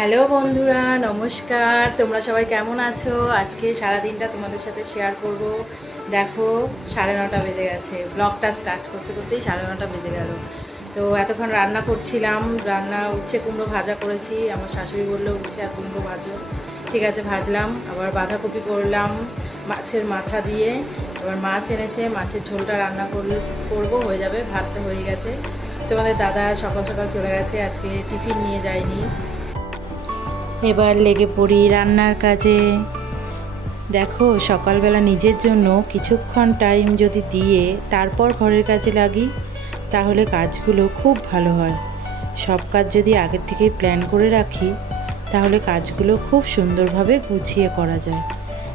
Hello বন্ধুরা, নমস্কার। তোমরা সবাই কেমন আছো? আজকে সারা দিনটা তোমাদের সাথে শেয়ার করব। দেখো, সাড়ে নটা বেজে গেছে। ব্লগটা স্টার্ট করতে করতেই সাড়ে নটা বেজে গেল। তো এতক্ষণ রান্না করছিলাম। রান্না উচ্ছে, কুমড়ো ভাজা করেছি। আমার শাশুড়ি বলল, উচ্ছে আর কুমড়ো ভাজো। ঠিক আছে, ভাজলাম। আবার বাঁধাকপি করলাম মাছের মাথা দিয়ে। এবার মাছ এনেছে, মাছের ঝোলটা রান্না করলে করব। হয়ে যাবে, ভাত হয়ে গেছে। তোমাদের দাদা সকাল সকাল চলে গেছে। আজকে টিফিন নিয়ে যায়নি। এবার লেগে পড়ি রান্নার কাজে। দেখো, সকালবেলা নিজের জন্য কিছুক্ষণ টাইম যদি দিয়ে তারপর ঘরের কাজে লাগি, তাহলে কাজগুলো খুব ভালো হয়। সব কাজ যদি আগের থেকে প্ল্যান করে রাখি, তাহলে কাজগুলো খুব সুন্দরভাবে গুছিয়ে করা যায়।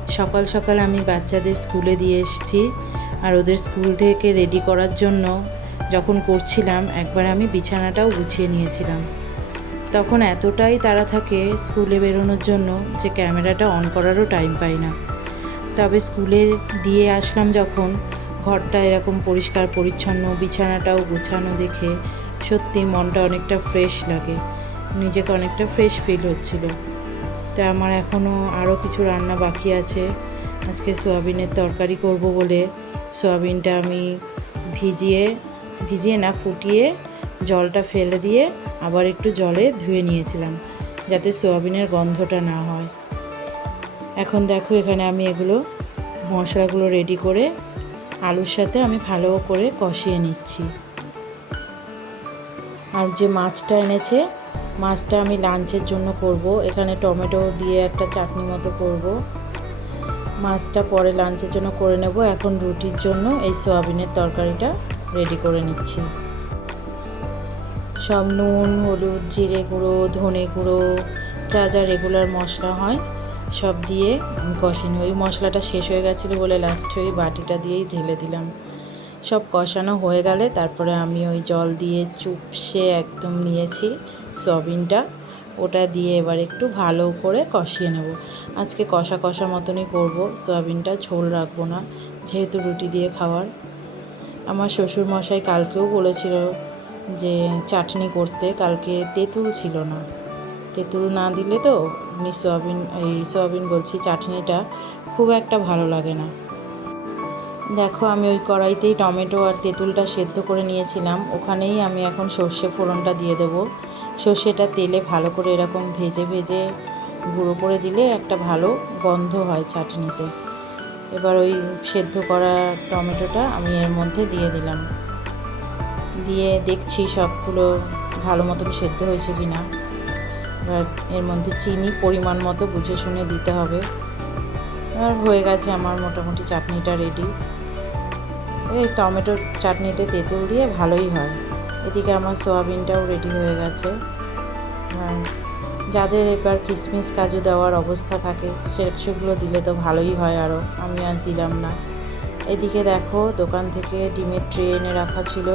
সকাল সকাল আমি বাচ্চাদের স্কুলে দিয়ে এসেছি আর ওদের স্কুল থেকে রেডি করার জন্য যখন করছিলাম, একবার আমি বিছানাটাও গুছিয়ে নিয়েছিলাম। তখন এতটাই তারা থাকে স্কুলে বেরোনোর জন্য যে ক্যামেরাটা অন করারও টাইম পাই না। তবে স্কুলে দিয়ে আসলাম যখন, ঘরটা এরকম পরিষ্কার, পরিচ্ছন্ন, বিছানাটাও গোছানো দেখে সত্যি মনটা অনেকটা ফ্রেশ লাগে। নিজেকে অনেকটা ফ্রেশ ফিল হচ্ছিল। তো আমার এখনও আরও কিছু রান্না বাকি আছে। আজকে সোয়াবিনের তরকারি করব বলে সোয়াবিনটা আমি ভিজিয়ে ভিজিয়ে না, ফুটিয়ে জলটা ফেলে দিয়ে আবার একটু জলে ধুয়ে নিয়েছিলাম, যাতে সোয়াবিনের গন্ধটা না হয়। এখন দেখো এখানে আমি এগুলো মশলাগুলো রেডি করে আলুর সাথে আমি ভালো করে কষিয়ে নিচ্ছি। আর যে মাছটা এনেছে, মাছটা আমি লাঞ্চের জন্য করব। এখানে টমেটো দিয়ে একটা চাটনি মতো করব। মাছটা পরে লাঞ্চের জন্য করে নেব। এখন রুটির জন্য এই সোয়াবিনের তরকারিটা রেডি করে নিচ্ছি। সব নুন, হলুদ, জিরে গুঁড়ো, ধনে গুঁড়ো, যা যা রেগুলার মশলা হয়, সব দিয়ে কষিনি। ওই মশলাটা শেষ হয়ে গেছিল বলে লাস্টে ওই বাটিটা দিয়েই ঢেলে দিলাম। সব কষানো হয়ে গেলে তারপরে আমি ওই জল দিয়ে চুপসে একদম নিয়েছি সয়াবিনটা। ওটা দিয়ে এবার একটু ভালো করে কষিয়ে নেব। আজকে কষা কষা মতনই করব, সয়াবিনটা ঝোল রাখব না, যেহেতু রুটি দিয়ে খাওয়ার। আমার শ্বশুর মশাই কালকেও বলেছিল যে চাটনি করতে কালকে তেঁতুল ছিল না। তেঁতুল না দিলে তো এমনি সয়াবিন, এই সয়াবিন বলছি চাটনিটা খুব একটা ভালো লাগে না। দেখো আমি ওই কড়াইতেই টমেটো আর তেঁতুলটা সেদ্ধ করে নিয়েছিলাম। ওখানেই আমি এখন সর্ষে ফোড়নটা দিয়ে দেবো। সর্ষেটা তেলে ভালো করে এরকম ভেজে ভেজে গুঁড়ো করে দিলে একটা ভালো গন্ধ হয় চাটনিতে। এবার ওই সেদ্ধ করা টমেটোটা আমি এর মধ্যে দিয়ে দিলাম। দিয়ে দেখছি সবগুলো ভালো মতন সেদ্ধ হয়েছে কি না এবার এর মধ্যে চিনি পরিমাণ মতো বুঝে শুনে দিতে হবে। আর হয়ে গেছে আমার মোটামুটি চাটনিটা রেডি এই টমেটোর চাটনিতে তেঁতুল দিয়ে ভালোই হয়। এদিকে আমার সোয়াবিনটাও রেডি হয়ে গেছে। আর যাদের এবার কিশমিশ কাজু দেওয়ার অবস্থা থাকে, সে সেগুলো দিলে তো ভালোই হয় আরও আমি আর দিলাম না। এদিকে দেখো দোকান থেকে ডিমের ট্রে এনে রাখা ছিল।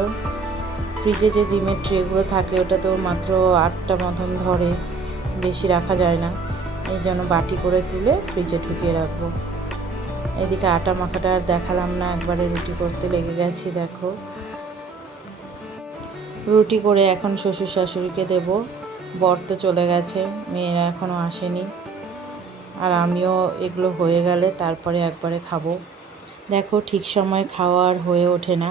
ফ্রিজে যে ডিমের ট্রেগুলো থাকে ওটা তো মাত্র আটটা মতন ধরে, বেশি রাখা যায় না। এই জন্য বাটি করে তুলে ফ্রিজে ঢুকিয়ে রাখব। এদিকে আটা মাখাটা আর দেখালাম না, একবারে রুটি করতে লেগে গেছি, দেখো। রুটি করে এখন শ্বশুর শাশুড়িকে দেব। বর তো চলে গেছে, মেয়েরা এখনও আসেনি। আর আমিও এগুলো হয়ে গেলে তারপরে একবারে খাব। দেখো, ঠিক সময় খাওয়া আর হয়ে ওঠে না।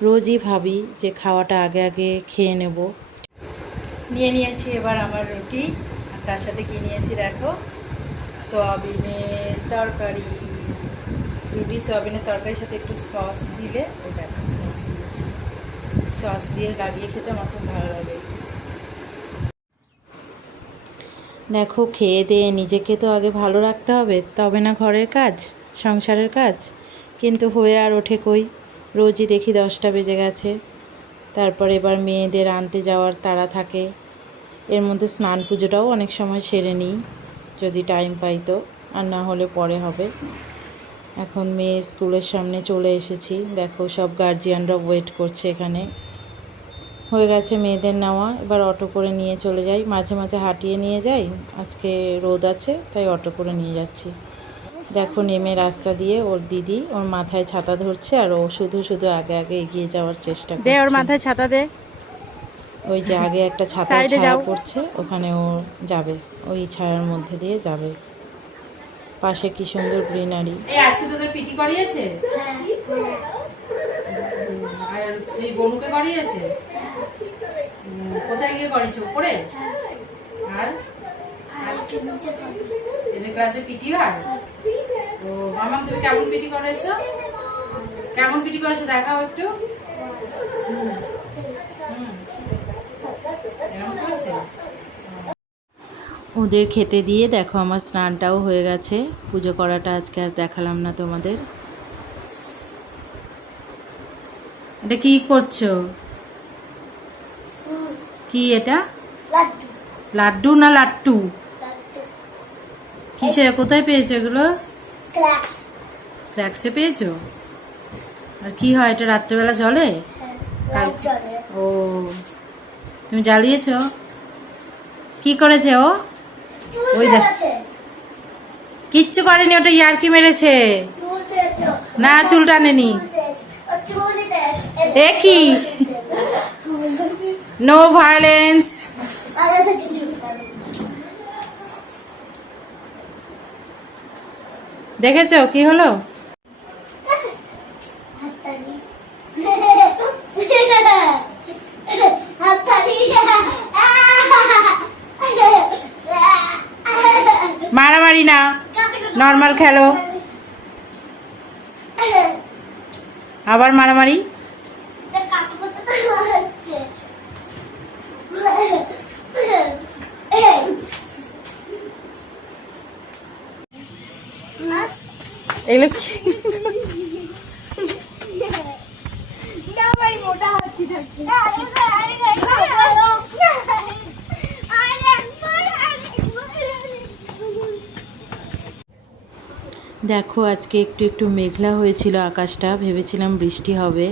রোজই ভাবি যে খাওয়াটা আগে আগে খেয়ে নেব। নিয়ে নিয়েছি এবার আমার রুটি আর তার সাথে কি নিয়েছি দেখো? সয়াবিনের তরকারি। রুটি সয়াবিনের তরকারির সাথে একটু সস দিলে ওই দেখো সস দিয়েছি। সস দিয়ে লাগিয়ে খেতে আমার খুব ভালো লাগে। দেখো খেয়ে দিয়ে নিজেকে তো আগে ভালো রাখতে হবে তবে না ঘরের কাজ সংসারের কাজ। কিন্তু হয়ে আর ওঠে কই? রোজই দেখি দশটা বেজে গেছে। তারপর এবার মেয়েদের আনতে যাওয়ার তাড়া থাকে। এর মধ্যে স্নান পুজোটাও অনেক সময় সেরে নিই, যদি টাইম পাই তো, আর না হলে পরে হবে। এখন মেয়ে স্কুলের সামনে চলে এসেছি। দেখো সব গার্জিয়ানরা ওয়েট করছে এখানে। হয়ে গেছে মেয়েদের নেওয়া, এবার অটো করে নিয়ে চলে যাই। মাঝে মাঝে হাঁটিয়ে নিয়ে যাই। আজকে রোদ আছে, তাই অটো করে নিয়ে যাচ্ছি। দেখো নেমে রাস্তা দিয়ে ওর দিদি ওর মাথায় ছাতা ধরছে আর ও শুধু শুধু আগে আগে এগিয়ে যাওয়ার চেষ্টা দে ওর মাথায় ছাতা দে। ওই যে আগে একটা ছাতা ছায়া পড়ছে ওখানে ও যাবে ওই ছায়ার মধ্যে দিয়ে যাবে। পাশে কি সুন্দর গ্রিনারি। এই আজকে তোদের পিটি করিয়েছে আর এই বনুকে করিয়েছে কোথায় গিয়ে করেছে উপরে আর? এদের ক্লাসে পিটি হয়? ও তুমি কেমন পিটি করেছ? কেমন পিটি করেছ? দেখাও একটু। করেছে? ওদের খেতে দিয়ে দেখো আমার স্নানটাও হয়ে গেছে। পুজো করাটা আজকে আর দেখালাম না তোমাদের। এটা কি করছ? কি এটা? লাড্ডু। লাড্ডু না লাট্টু? লাড্ডু। কিসে? কোথায় পেয়েছ এগুলো? ক্লাস ফ্ল্যাক্সে পেয়েছ? আর কি হয় এটা রাত্রেবেলা জ্বলে? ও তুমি জ্বালিয়েছো? কি করেছে ও? ওই দেখ। কিচ্ছু করেনি ওটা ইয়ারকি মেরেছে। না চুল টানেনি। এ কি? নো ভায়োলেন্স আর আছে কিছু দেখেছ? কি হলো? মারামারি না। নর্মাল খেলো। আবার মারামারি কাকু করতে তো হচ্ছে দেখো, আজকে একটু একটু মেঘলা হয়েছিল আকাশটা, ভেবেছিলাম বৃষ্টি হবে,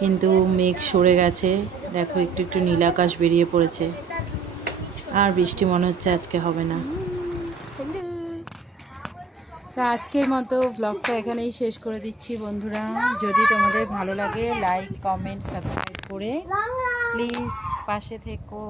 কিন্তু মেঘ সরে গেছে। দেখো, একটু একটু নীল আকাশ বেরিয়ে পড়েছে। আর বৃষ্টি মনে হচ্ছে আজকে হবে না। তো আজকের মতো ব্লগটা এখানেই শেষ করে দিচ্ছি বন্ধুরা যদি তোমাদের ভালো লাগে লাইক কমেন্ট সাবস্ক্রাইব করে প্লিজ পাশে থেকো